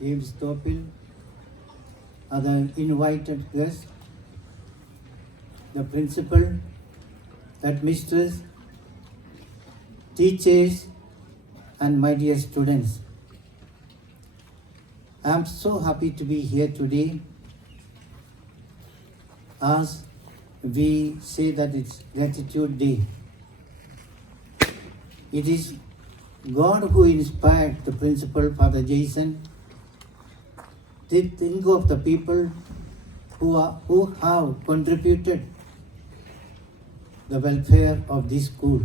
James Topil, other invited guests, the principal, headmistress, teachers, and my dear students. I am so happy to be here today as we say that it's Gratitude Day. It is God who inspired the principal, Father Jason, to think of the people who have contributed the welfare of this school.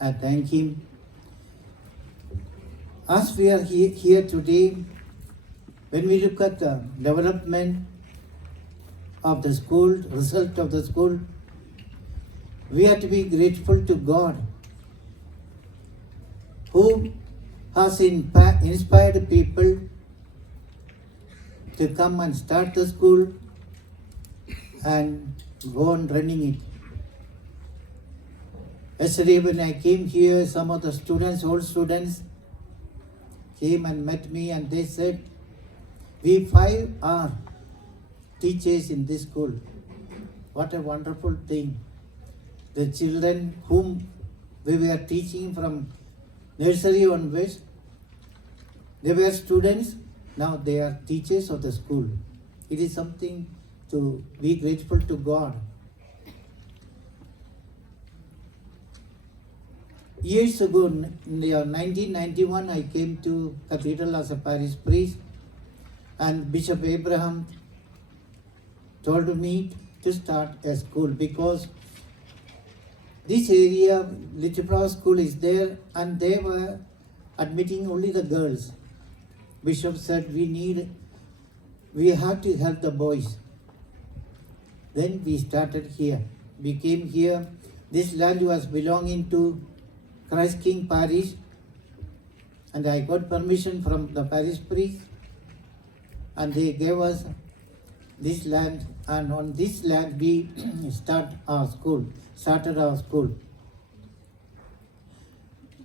I thank him. As we are here today, when we look at the development of the school, result of the school, we have to be grateful to God who has inspired people to come and start the school and go on running it. Yesterday when I came here, some of the students, old students, came and met me and they said, we 5 are teachers in this school. What a wonderful thing. The children whom we were teaching from nursery onwards, they were students, now they are teachers of the school. It is something to be grateful to God. Years ago, in the year 1991, I came to Cathedral as a parish priest, and Bishop Abraham told me to start a school because this area, Little Flower School is there, and they were admitting only the girls. Bishop said, we have to help the boys. Then we started here. We came here. This land was belonging to Christ King Parish, and I got permission from the parish priest, and they gave us this land, and on this land we started our school.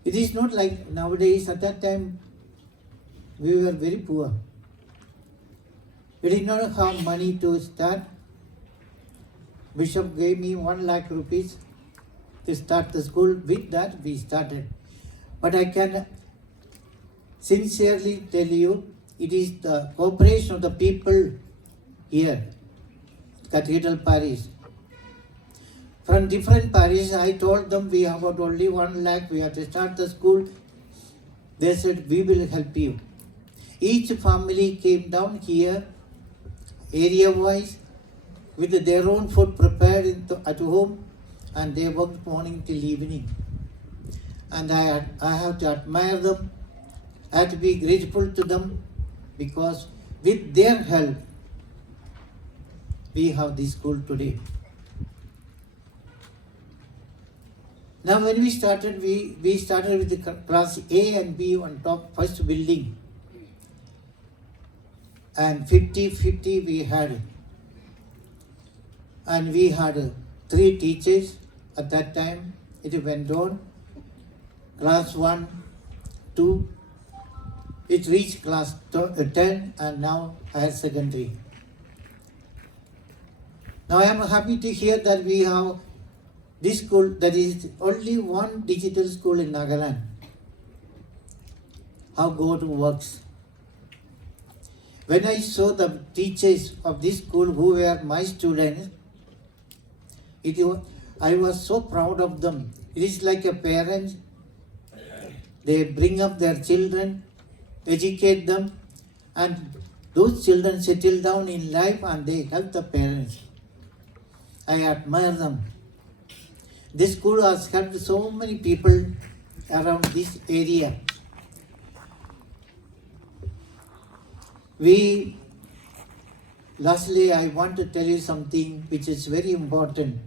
It is not like nowadays. At that time, we were very poor. We did not have money to start. Bishop gave me 1 lakh rupees to start the school. With that, we started. But I can sincerely tell you, it is the cooperation of the people here, Cathedral Parish. From different parishes, I told them we have got only 1 lakh, we have to start the school. They said, we will help you. Each family came down here, area-wise, with their own food prepared at home, and they worked morning till evening. And I have to admire them. I have to be grateful to them because with their help, we have this school today. Now when we started, we started with the class A and B on top, first building. And 50-50 we had. And we had 3 teachers at that time. It went on. Class 1, 2. It reached class 10 and now higher secondary. Now I am happy to hear that we have this school, that is only one digital school in Nagaland. How God works. When I saw the teachers of this school who were my students, I was so proud of them. It is like a parent. They bring up their children, educate them, and those children settle down in life and they help the parents. I admire them. This school has helped so many people around this area. Lastly, I want to tell you something which is very important.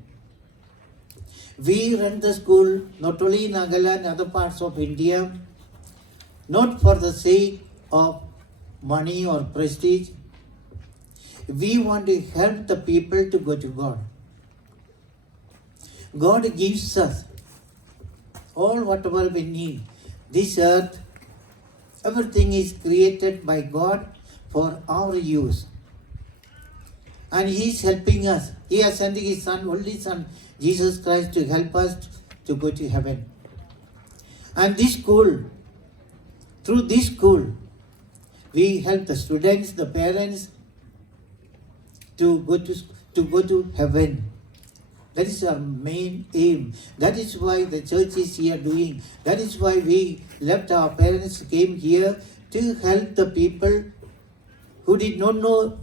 We run the school not only in Nagaland, other parts of India, not for the sake of money or prestige. We want to help the people to go to God. God gives us all whatever we need. This earth, Everything is created by God for our use. And He is helping us. He has sent His Son, only Son, Jesus Christ, to help us to go to heaven. And this school, through this school, we help the students, the parents, to go to heaven. That is our main aim. That is why the church is here doing. That is why we left our parents, came here to help the people who did not know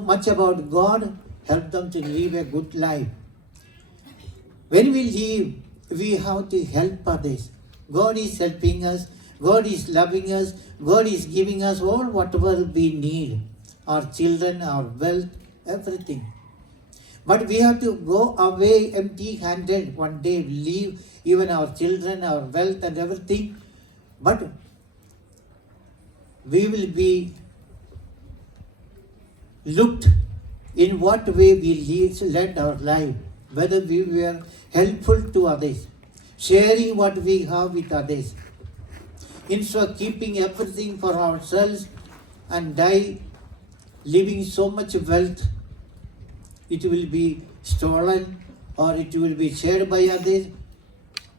much about God, help them to live a good life. When we live, we have to help others. God is helping us. God is loving us. God is giving us all whatever we need. Our children, our wealth, everything. But we have to go away empty-handed one day, leave even our children, our wealth and everything. But we will be looked in what way we led our life, whether we were helpful to others, sharing what we have with others. Instead of keeping everything for ourselves and die leaving so much wealth, it will be stolen or it will be shared by others.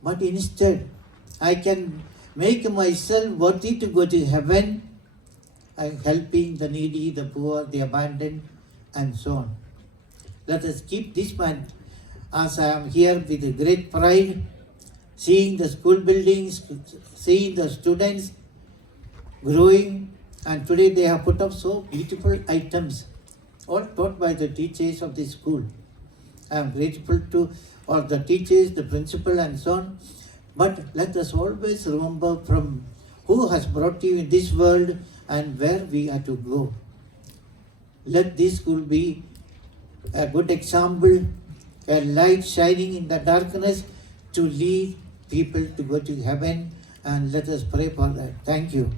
But instead, I can make myself worthy to go to heaven and helping the needy, the poor, the abandoned, and so on. Let us keep this mind as I am here with great pride, seeing the school buildings, seeing the students growing, and today they have put up so beautiful items, all taught by the teachers of this school. I am grateful to all the teachers, the principal, and so on. But let us always remember from who has brought you in this world and where we are to go. Let this school be a good example, a light shining in the darkness to lead people to go to heaven, and let us pray for that. Thank you.